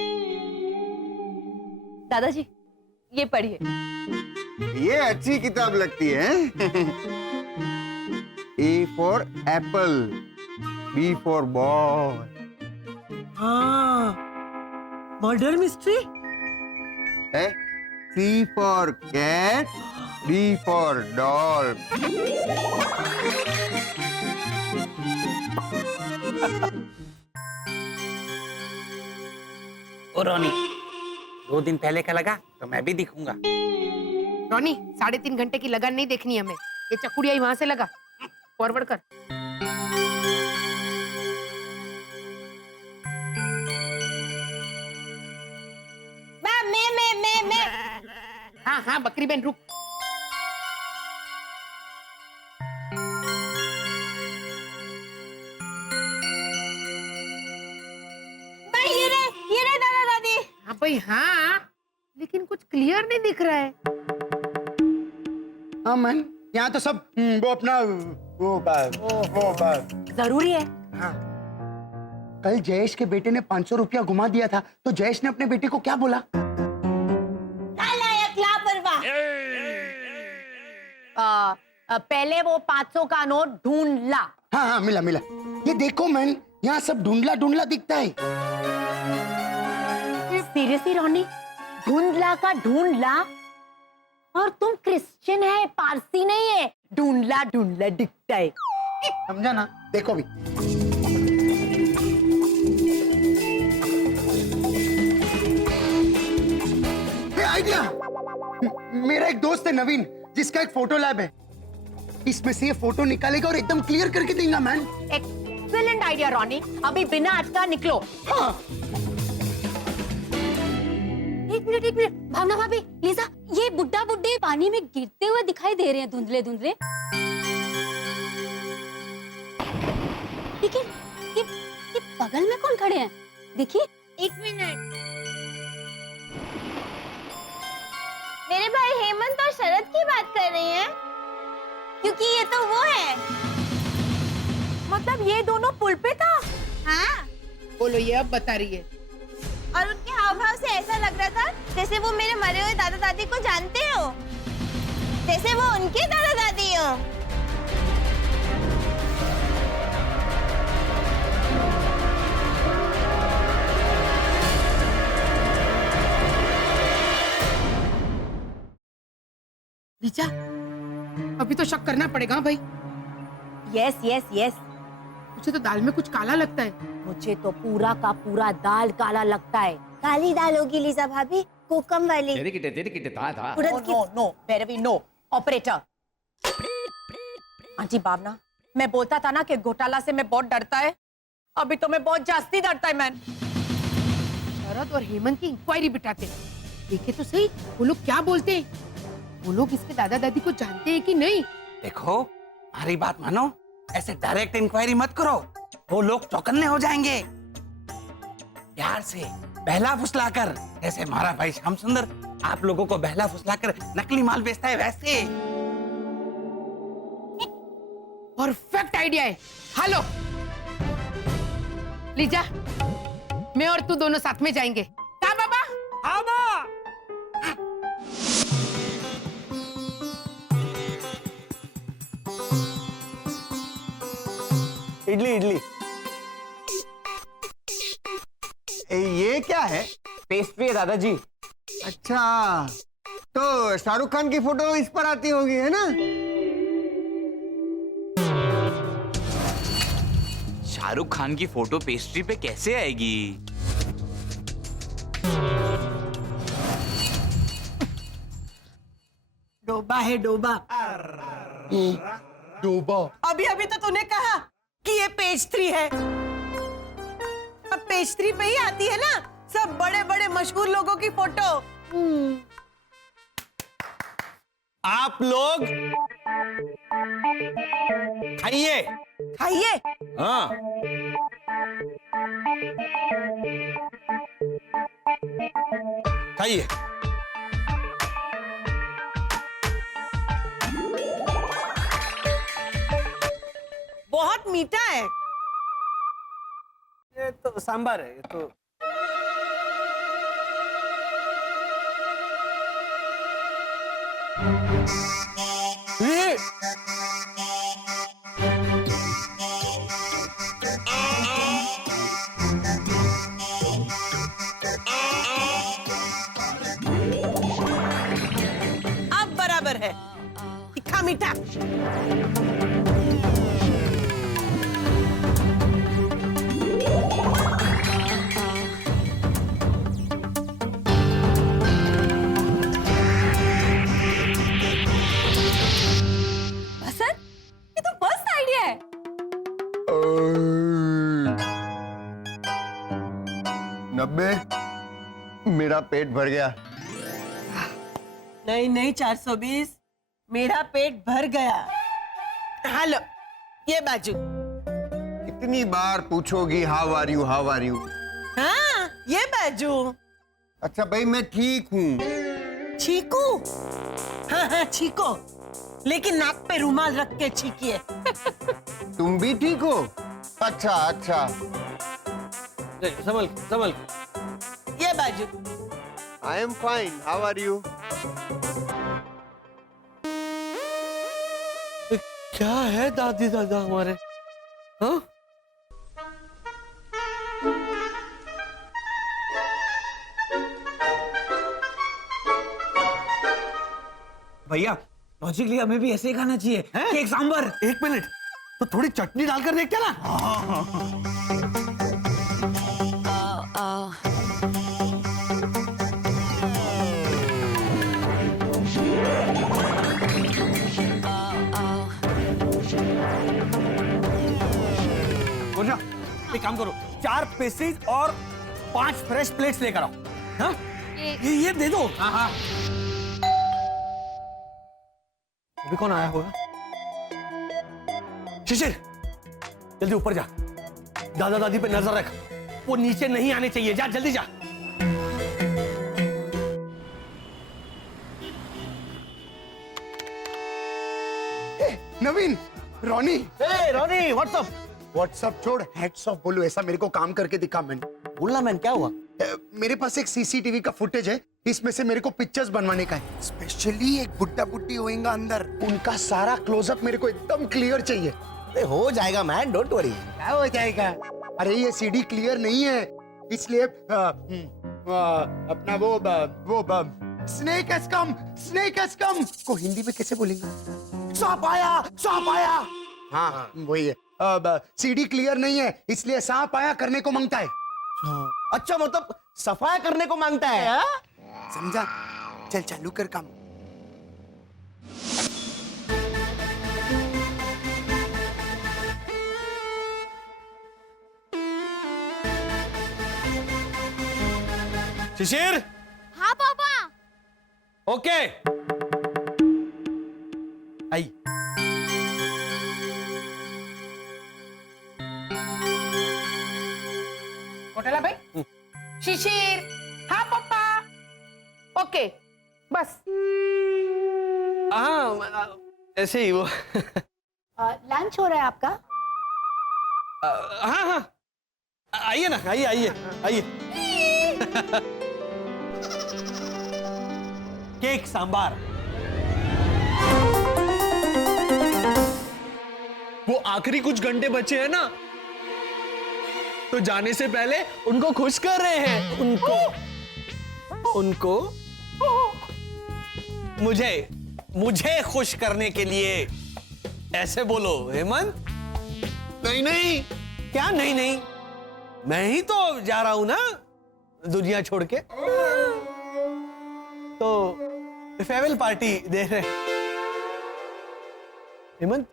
दादाजी ये पढ़िए। ये अच्छी किताब लगती है। A for apple, B for ball. हाँ, मर्डर मिस्ट्री। है C for cat, D for doll. ओ रोनी, 2 दिन पहले का लगा तो मैं भी दिखूंगा। रोनी 3.5 घंटे की लगन नहीं देखनी हमें। ये चकुड़िया ही वहां से लगा, फॉरवर्ड कर। मैं हाँ हाँ बकरी बहन रुक। ये रे दादा दादी। हाँ भाई हाँ, लेकिन कुछ क्लियर नहीं दिख रहा है। हाँ मैन, यहाँ तो सब वो अपना वो बात जरूरी है। हाँ। कल जयेश के बेटे ने 500 रुपया घुमा दिया था, तो जयेश ने अपने बेटे को क्या बोला? नालायक, लापरवाह। पहले वो 500 का नोट ढूंढ ला। हाँ हाँ, मिला मिला। ये देखो मैन, यहाँ सब ढूंढला ढूंढला दिखता है। सीरियसली रोनी, ढूंढला का ढूंढला? और तुम क्रिश्चियन है, पारसी नहीं है। ढूंढला ढूंढला दिखता है, समझा ना? देखो भी। आइडिया! मेरा एक दोस्त है नवीन, जिसका एक फोटो लैब है। इसमें से ये फोटो निकालेगा और एकदम क्लियर करके देगा मैन। एक्सीलेंट आइडिया रोनी, अभी बिना अटका निकलो। हाँ। एक मिनट, भावना भाभी, लीजा, ये बुड्ढा बुड्ढे पानी में गिरते हुए दिखाई दे रहे हैं, धुंधले धुंधले। लेकिन ये बगल में कौन खड़े हैं? देखिए। 1 मिनट। मेरे भाई हेमंत और शरद की बात कर रही हैं, क्योंकि ये तो वो है। मतलब ये दोनों पुल पे था? हाँ। बोलो, ये अब बता रही है। और उनके हाव भाव से ऐसा लग रहा था जैसे वो मेरे मरे हुए दादा दादी को जानते हो, जैसे वो उनके दादा दादी हो। लीजा, अभी तो शक करना पड़ेगा भाई। Yes yes yes. मुझे तो दाल में कुछ काला लगता है। मुझे तो पूरा का पूरा दाल काला लगता है। काली दाल होगी लीजा भाभी, कोकम वाली। उड़द की। No Bhairavi no. Operator. Aunty Bhavna, मैं बोलता था ना कि घोटाला से मैं बहुत डरता है। अभी तो मैं बहुत जास्ती डरता है मैन। शरद और हेमंत की इंक्वायरी बिठाते, देखे तो सही वो लोग क्या बोलते हैं। वो लोग इसके दादा दादी को जानते हैं कि नहीं? देखो, हमारी बात मानो, ऐसे डायरेक्ट इंक्वायरी मत करो, वो लोग चौकन्ने हो जाएंगे। प्यार से बहला फुसलाकर, जैसे हमारा भाई श्याम सुंदर आप लोगों को बहला फुसलाकर नकली माल बेचता है, वैसे। परफेक्ट आइडिया है। हेलो लीजा, मैं और तू दोनों साथ में जाएंगे। क्या बाबा? हाँ बाबा। इडली इडली। ये क्या है? पेस्ट्री है दादाजी। अच्छा, तो शाहरुख खान की फोटो इस पर आती होगी, है ना? शाहरुख खान की फोटो पेस्ट्री पे कैसे आएगी? डोबा है डोबा। डोबा। अभी अभी तो तूने कहा कि ये पेज 3 है। अब पेज 3 पे ही आती है ना सब बड़े बड़े मशहूर लोगों की फोटो। आप लोग खाइए। खाइए। हाँ, खाइए। बहुत मीठा है। ये तो सांभर है, ये तो ये अब बराबर है। तीखा मीठा। बसंत, ये तो मस्त आइडिया है। नब्बे, मेरा पेट भर गया। नहीं नहीं 420, मेरा पेट भर गया। हेलो, ये बाजू। कितनी बार पूछोगी how are you, how are you? हाँ, ये बाजू। अच्छा भाई, मैं ठीक हूँ। छीकू? हाँ हाँ छीको, लेकिन नाक पे रुमाल रख के छीकिए। तुम भी ठीक हो? अच्छा अच्छा। संभल संभल। ये बाजू। I am fine, how are you? क्या है दादी दादा हमारे? हाँ? भैया लॉजिकली हमें भी ऐसे ही खाना चाहिए। केक सांबर। एक मिनट, तो थोड़ी चटनी डालकर देखते ना। बोला, एक काम करो, 4 पेस्ट्रीज और 5 फ्रेश प्लेट्स लेकर आओ। हाँ? ये दे दो। हाँ हाँ। अभी कौन आया होगा? शिशिर, जल्दी ऊपर जा, दादा दादी पे नजर रख, वो नीचे नहीं आने चाहिए। जा जल्दी जा। नवीन, रॉनी। रोनी, व्हाट्सअप? व्हाट्सअप छोड़, हैट्स ऑफ बोलो। ऐसा मेरे को काम करके दिखा मैंने। बोलना मैन, क्या हुआ? मेरे पास एक सीसीटीवी का फुटेज है, इसमें से मेरे को पिक्चर्स बनवाने का है। स्पेशली एक बुड्ढा बुड्ढी होएगा अंदर, उनका सारा क्लोजअप मेरे को एकदम क्लियर चाहिए। अरे हो जाएगा मैन, डोंट वरी। क्या हो जाएगा? अरे ये सीडी क्लियर नहीं है, इसलिए अपना वो स्नेक हैज कम को हिंदी में कैसे बोलेंगे? सांप आया। हाँ वही है। सीडी क्लियर नहीं है, इसलिए सांप आया करने को मांगता है। अच्छा, मतलब सफाया करने को मांगता है? समझा? चल चालू कर काम। शिशिर, हाँ पापा। ओके। आई। घोटाला भाई, शिशिर। हाँ पापा। ओके, बस। हाँ, ऐसे ही वो। लंच हो रहा है आपका? हाँ हाँ, आइए ना, आइए। केक सांबार। वो आखिरी कुछ घंटे बचे हैं ना, तो जाने से पहले उनको खुश कर रहे हैं। उनको मुझे खुश करने के लिए ऐसे बोलो हेमंत। नहीं नहीं, क्या नहीं नहीं, मैं ही तो जा रहा हूं ना दुनिया छोड़ के, तो फेयरवेल पार्टी दे रहे। हेमंत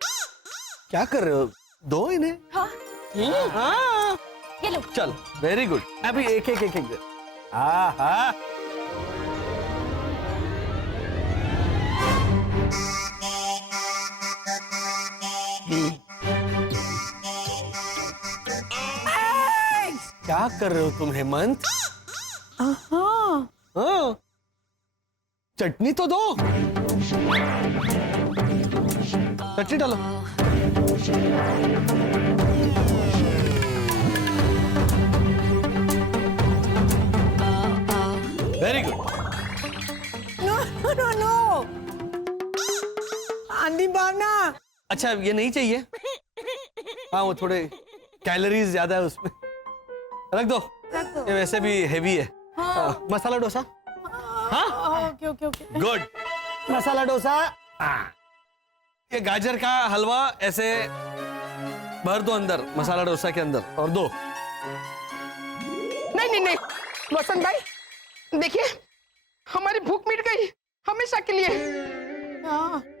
क्या कर रहे हो, दो इन्हें। हाँ। हाँ। ये लो। चल वेरी गुड, अभी एक एक एक एक। हाँ हाँ क्या कर रहे हो तुम हेमंत? हाँ, चटनी तो दो, चटनी डालो। Very good. No no no, aunty Bhavna. अच्छा ये नहीं चाहिए? हाँ वो थोड़े कैलोरीज ज्यादा है उसमें, रख दो। ये वैसे भी हेवी है। मसाला डोसा। हाँ okay okay okay. Good, masala dosa. ये गाजर का हलवा ऐसे भर दो अंदर, मसाला डोसा के अंदर, और दो। नहीं नहीं नहीं वसंत भाई, देखिए हमारी भूख मिट गई हमेशा के लिए।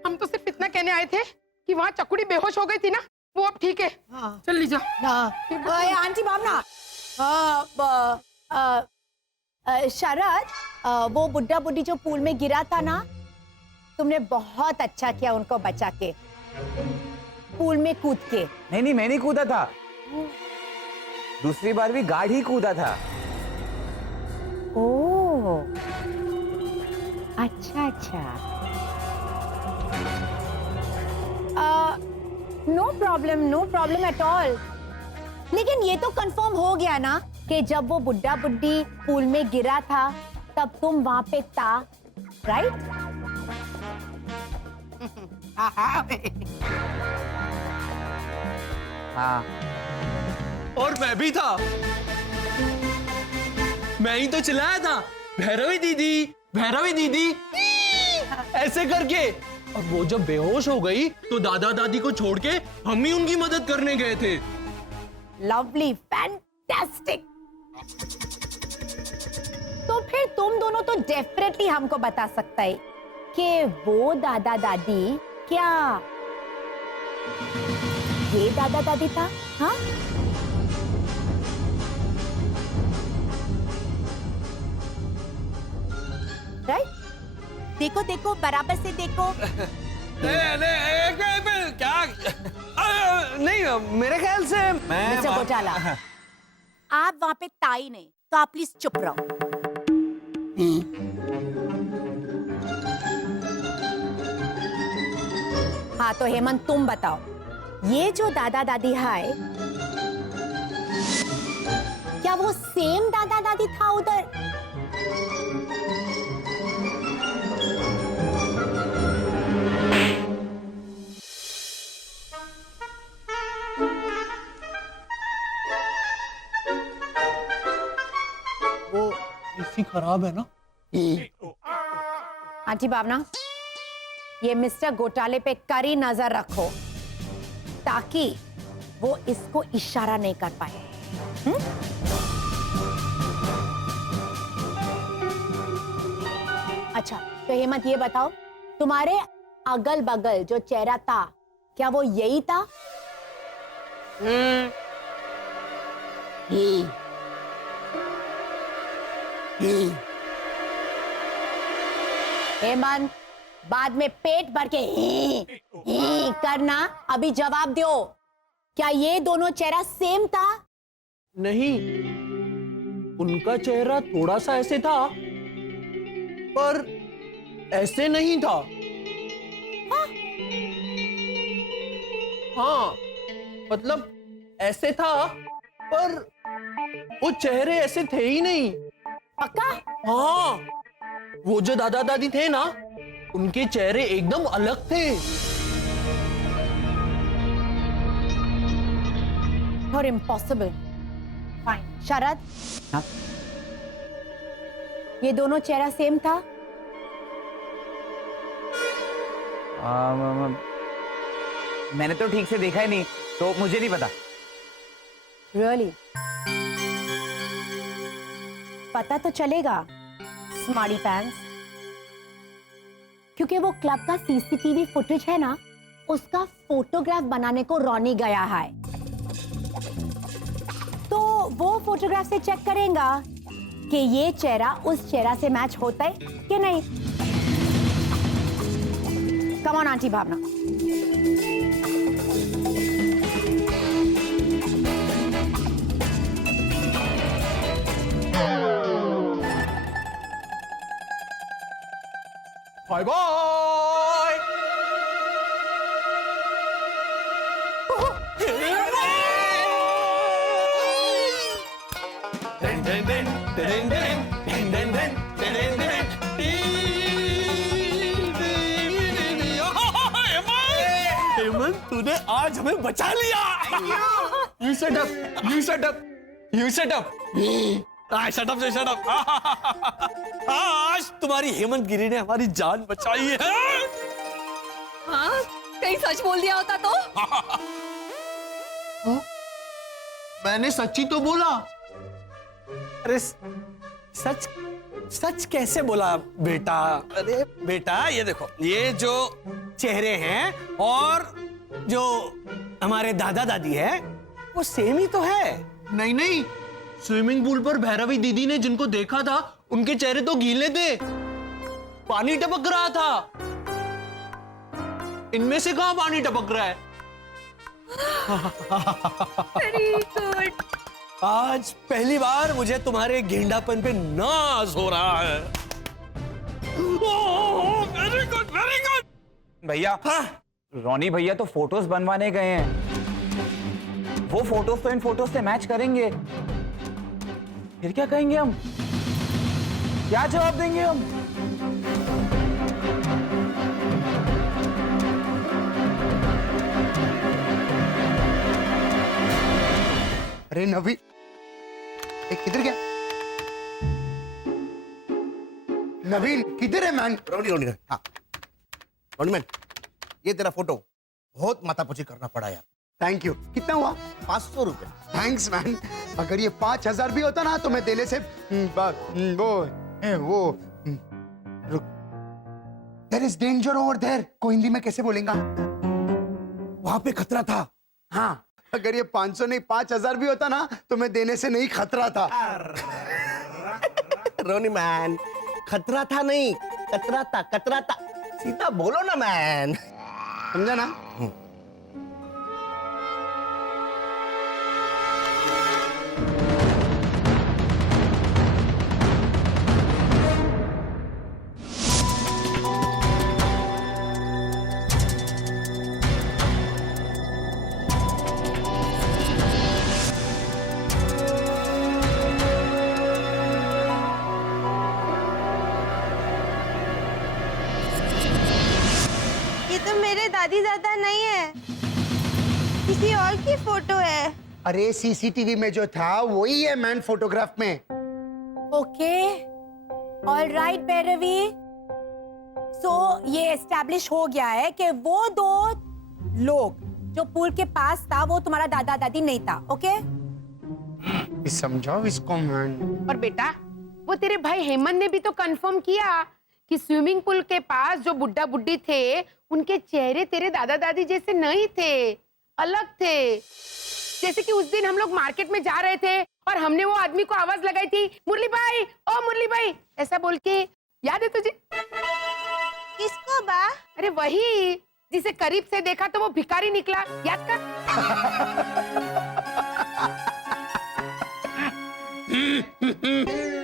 हम तो सिर्फ इतना कहने आए थे कि वहाँ चकुड़ी बेहोश हो गई थी ना, वो अब ठीक है। चल लीजिए। आंटी भावना, शरद, वो बुड्ढा बुड्ढी जो पूल में गिरा था ना, तुमने बहुत अच्छा किया उनको बचा के, पूल में कूद के। नहीं नहीं, मैं नहीं कूदा था, दूसरी बार भी गार्ड ही कूदा था। ओह अच्छा अच्छा। No problem at all. लेकिन ये तो कंफर्म हो गया ना कि जब वो बुड्ढा बुड्ढी पूल में गिरा था तब तुम वहां पे था, राइट? हाँ। और मैं भी था, मैं ही तो चिल्लाया था, भैरवी दीदी, भैरवी दीदी, ऐसे करके। और वो जब बेहोश हो गई तो दादा दादी को छोड़ के हम ही उनकी मदद करने गए थे। Lovely, fantastic. तो फिर तुम दोनों तो डेफिनेटली हमको बता सकता है कि वो दादा दादी क्या ये दादा दादी था? हाँ राइट? देखो देखो, बराबर से देखो। क्या? नहीं, मेरे ख्याल से मिस्टर घोटाला, आप वहां पे ताई नहीं, तो आप प्लीज चुप रहो। हाँ तो हेमंत तुम बताओ, ये जो दादा दादी है, क्या वो सेम दादा दादी था उधर? वो इसी खराब है ना? आंटी भावना, ये मिस्टर घोटाले पे कड़ी नजर रखो ताकि वो इसको इशारा नहीं कर पाए। अच्छा तो हेमंत ये बताओ, तुम्हारे अगल बगल जो चेहरा था, क्या वो यही था? हेमंत, बाद में पेट भर के ही करना, अभी जवाब दो, क्या ये दोनों चेहरा सेम था? नहीं, उनका चेहरा थोड़ा सा ऐसे था, पर ऐसे नहीं था। हाँ, मतलब ऐसे था, पर वो चेहरे ऐसे थे ही नहीं। पक्का? हाँ, वो जो दादा दादी थे ना, उनके चेहरे एकदम अलग थे। और इम्पॉसिबल। फाइन, शरद, हाँ? ये दोनों चेहरा सेम था? मैंने तो ठीक से देखा ही नहीं, तो मुझे नहीं पता। रियली पता तो चलेगा स्मार्टी पैंट्स, क्योंकि वो क्लब का सीसीटीवी फुटेज है ना, उसका फोटोग्राफ बनाने को रॉनी गया है, तो वो फोटोग्राफ से चेक करेगा कि ये चेहरा उस चेहरा से मैच होता है कि नहीं। Come on aunty Bhavna. Bye bye. Hemant, तूने आज हमें बचा लिया। You shut up. You shut up. You shut up. Shut up, shut up. आज तुम्हारी हेमंत गिरी ने हमारी जान बचाई है। हाँ, कहीं सच बोल दिया होता तो? मैंने सच्ची तो बोला। अरे सच सच कैसे बोला बेटा? अरे बेटा, ये देखो, ये जो चेहरे हैं और जो हमारे दादा दादी है वो सेम ही तो है। नहीं नहीं, स्विमिंग पूल पर भैरवी दीदी ने जिनको देखा था उनके चेहरे तो गीले थे, पानी टपक रहा था। इनमें से कहां पानी टपक रहा है? Very good. आज पहली बार मुझे तुम्हारे गेंडापन पे नाज हो रहा है। Very good, very good. भैया, रॉनी भैया तो फोटोज बनवाने गए हैं, वो फोटोज तो इन फोटोज से मैच करेंगे, फिर क्या कहेंगे हम? क्या जवाब देंगे हम? अरे नवीन, किधर गया? नवीन किधर है मैन? रोनी रोनी हाँ रोनी मैन, ये तेरा फोटो बहुत माथापच्ची करना पड़ा यार। Thank you. कितना हुआ? 500 रुपए। Thanks man. अगर ये 5000 भी होता ना तो मैं देने से रुक। There is danger over there को हिंदी में कैसे बोलेगा? वहां पे खतरा था। हाँ, अगर ये 500 नहीं 5000 भी होता ना तो मैं देने से नहीं खतरा था। रोनी मैन, खतरा था नहीं, कतरा था, कतरा था। सीधा बोलो ना मैन। समझा ना? ये तो मेरे दादी दादा नहीं है, किसी और की फोटो है। अरे सीसीटीवी में जो था वही है मैन, फोटोग्राफ में। Okay, all right Bhairavi. So ये एस्टैब्लिश हो गया है कि वो दो लोग जो पूल के पास था वो तुम्हारा दादा दादी नहीं था। ओके, समझाओ इसको मैन। और बेटा, वो तेरे भाई हेमंत ने भी तो कंफर्म किया कि स्विमिंग पूल के पास जो बुड्ढा बुड्ढी थे उनके चेहरे तेरे दादा दादी जैसे नहीं थे, अलग थे। जैसे कि उस दिन हम लोग मार्केट में जा रहे थे और हमने वो आदमी को आवाज लगाई थी, मुरली भाई, ओ मुरली भाई, ऐसा बोल के। याद है तुझे? किसको बा? अरे वही जिसे करीब से देखा तो वो भिखारी निकला, याद कर?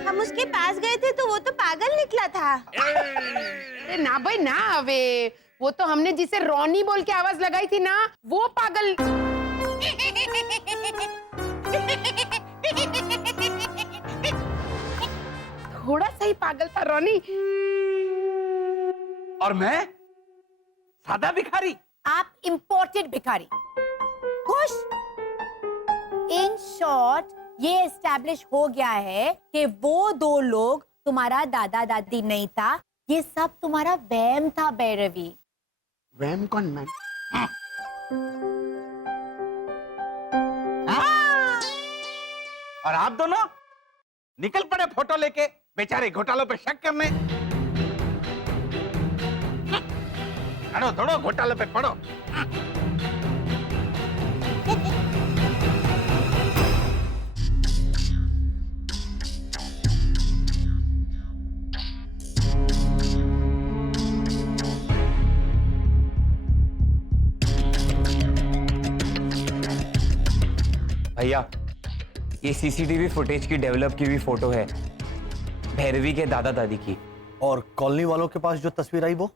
हम उसके पास गए थे तो वो तो पागल निकला था। अरे ना भाई ना, अबे वो तो हमने जिसे रॉनी बोल के आवाज लगाई थी ना, वो पागल। थोड़ा सा ही पागल था रॉनी। और मैं सादा भिखारी? आप इंपोर्टेड भिखारी। खुश? इन शॉर्ट ये एस्टैब्लिश हो गया है कि वो दो लोग तुम्हारा दादा दादी नहीं था, ये सब तुम्हारा वहम था भैरवी। वैम कौन मैम? और आप दोनों निकल पड़े फोटो लेके बेचारे घोटालों पे शक करने। पढ़ो दौड़ो घोटालों पे पढ़ो। भैया ये सीसीटीवी फुटेज की डेवलप की हुई फोटो है भैरवी के दादा दादी की। और कॉलोनी वालों के पास जो तस्वीर आई वो?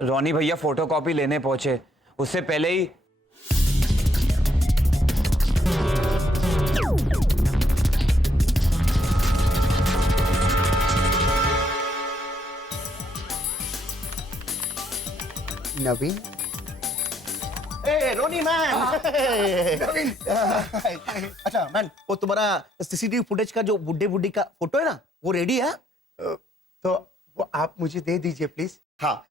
रोनी भैया फोटोकॉपी लेने पहुंचे, उससे पहले ही नवीन? रोनी मैन। नवीन। अच्छा मैन, वो तुम्हारा सीसीटीवी फुटेज का जो बुड्ढे बुड्ढी का फोटो है ना, वो रेडी है? तो वो आप मुझे दे दीजिए प्लीज। हाँ।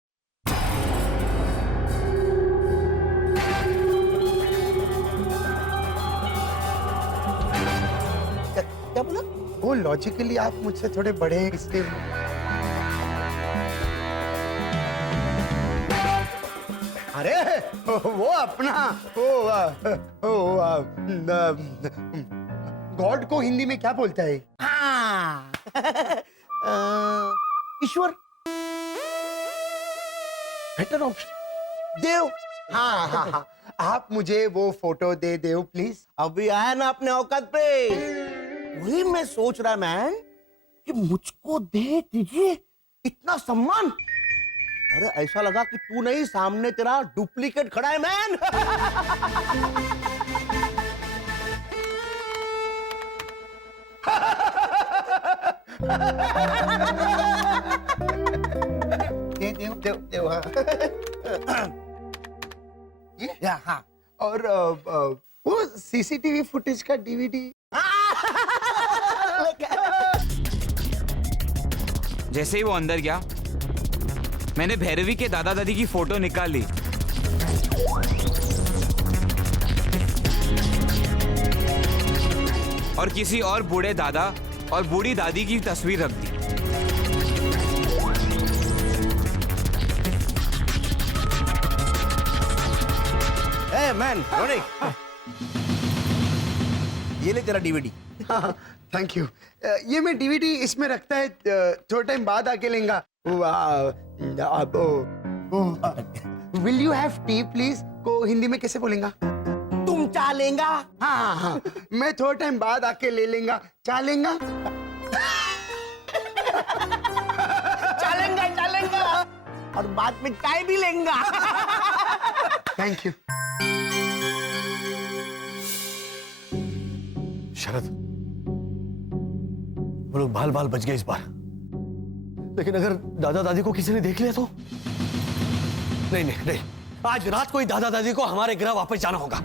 क्या बोला? वो लॉजिकली आप मुझसे थोड़े बड़े हैं इसलिए। अरे वो अपना गॉड को हिंदी में क्या बोलता है? हाँ। ईश्वर। Better option. देव। हाँ हाँ हाँ, आप मुझे वो फोटो दे दो प्लीज। अभी आया ना अपने औकात पे। वही मैं सोच रहा मैन कि मुझको दे दीजिए इतना सम्मान। अरे ऐसा लगा कि तू नहीं, सामने तेरा डुप्लीकेट खड़ा है मैन। देव हाँ। ये हाँ। और वो सीसीटीवी फुटेज का डीवीडी। जैसे ही वो अंदर गया मैंने भैरवी के दादा दादी की फोटो निकाली और किसी और बूढ़े दादा और बूढ़ी दादी की तस्वीर रख दी। ए मैन, रोनी, ये ले तेरा डीवीडी। हाँ, थैंक यू। ये मैं डीवीडी इसमें रखता है, थोड़ा टाइम बाद आके लेंगा। Will you have T please को हिंदी में कैसे बोलेंगा? तुम चाह लेंगा? हाँ हाँ हाँ, मैं थोड़ा टाइम बाद आके ले लेंगा। चालेंगा? चलेंगा चलेंगा, और बाद में चाय भी लेंगा। Thank you. शरद, वो लोग बाल बाल बच गए इस बार, लेकिन अगर दादा दादी को किसी ने देख लिया तो? नहीं नहीं नहीं, आज रात को ही दादा दादी को हमारे गृह वापस जाना होगा।